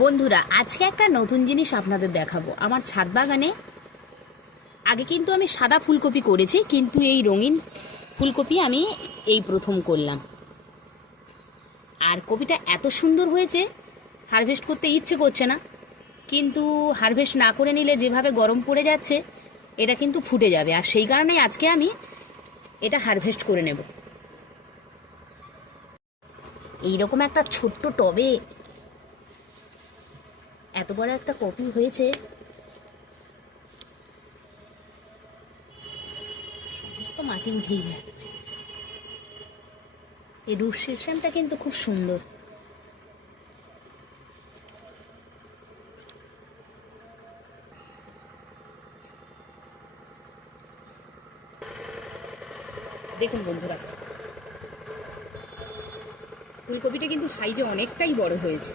বন্ধুরা, আজকে একটা নতুন জিনিস আপনাদের দেখাবো। আমার ছাদ বাগানে আগে কিন্তু আমি সাদা ফুলকপি করেছি, কিন্তু এই রঙিন ফুলকপি আমি এই প্রথম করলাম। আর কপিটা এত সুন্দর হয়েছে, হারভেস্ট করতে ইচ্ছে করছে না, কিন্তু হারভেস্ট না করে নিলে যেভাবে গরম পড়ে যাচ্ছে এটা কিন্তু ফুটে যাবে। আর সেই কারণেই আজকে আমি এটা হারভেস্ট করে নেব। এইরকম একটা ছোট্ট টবে এত বড় একটা কপি হয়েছে, সমস্ত মাটি উঠেই যাচ্ছে। এই রুট সিস্টেমটা কিন্তু খুব সুন্দর। দেখুন বন্ধুরা, ফুলকপিটা কিন্তু সাইজে অনেকটাই বড় হয়েছে।